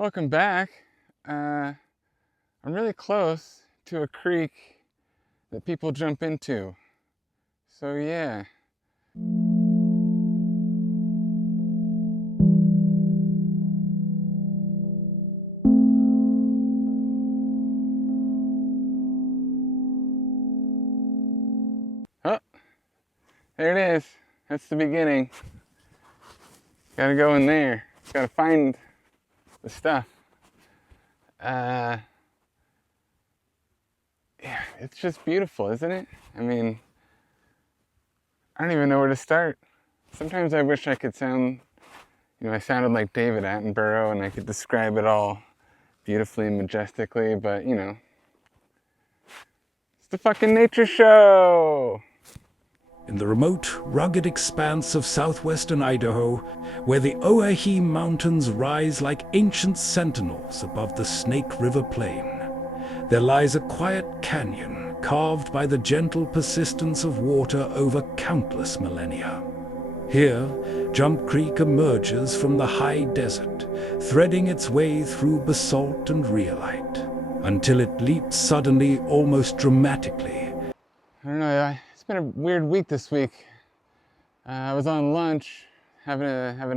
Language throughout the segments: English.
Welcome back. I'm really close to a creek that people jump into. So yeah. Oh, there it is. That's the beginning. Gotta go in there. Gotta find the stuff. Yeah, it's just beautiful, isn't it? I mean, I don't even know where to start. Sometimes I wish I could sound, I sounded like David Attenborough and I could describe it all beautifully and majestically, but it's the fucking nature show! In the remote, rugged expanse of southwestern Idaho, where the Oahe Mountains rise like ancient sentinels above the Snake River Plain, there lies a quiet canyon carved by the gentle persistence of water over countless millennia. Here, Jump Creek emerges from the high desert, threading its way through basalt and rhyolite, until it leaps suddenly, almost dramatically. I don't know, it's been a weird week this week. I was on lunch, having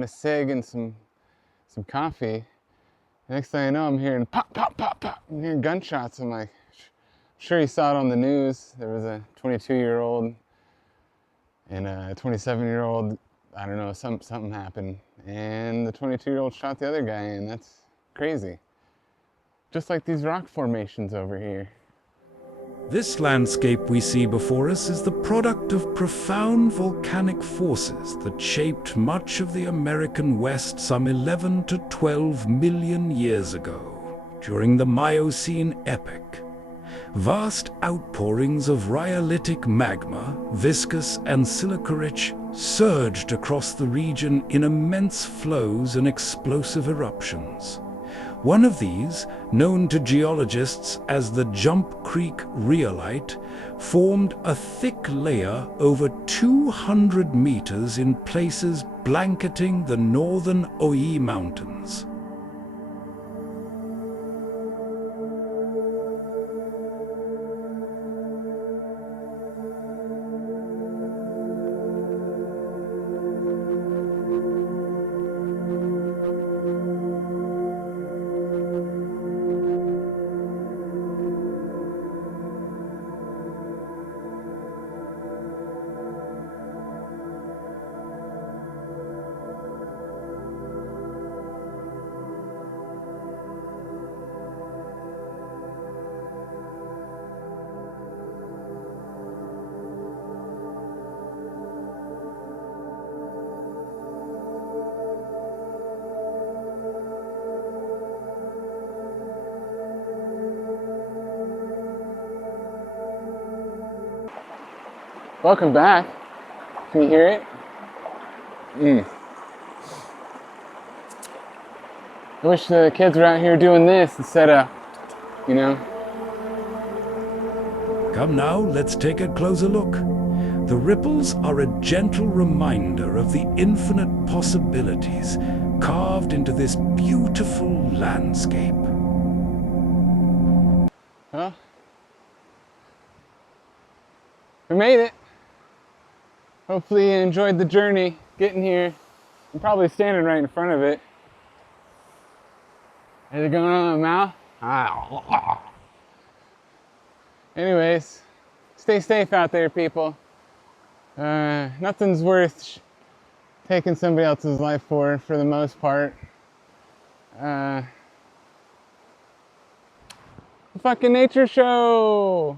a cig and some coffee. The next thing I know, I'm hearing pop, pop, pop, pop. I'm hearing gunshots. I'm like, sure you saw it on the news. There was a 22-year-old and a 27-year-old. I don't know, something happened. And the 22-year-old shot the other guy, and that's crazy. Just like these rock formations over here. This landscape we see before us is the product of profound volcanic forces that shaped much of the American West some 11 to 12 million years ago, during the Miocene epoch. Vast outpourings of rhyolitic magma, viscous and silica-rich, surged across the region in immense flows and explosive eruptions. One of these, known to geologists as the Jump Creek rhyolite, formed a thick layer over 200 meters in places blanketing the northern Oahe Mountains. Welcome back. Can you hear it? I wish the kids were out here doing this instead of, Come now, let's take a closer look. The ripples are a gentle reminder of the infinite possibilities carved into this beautiful landscape. Well, we made it. Hopefully you enjoyed the journey getting here. I'm probably standing right in front of it. Is it going on my mouth? Anyways, stay safe out there, people. Nothing's worth taking somebody else's life for the most part. The fucking nature show!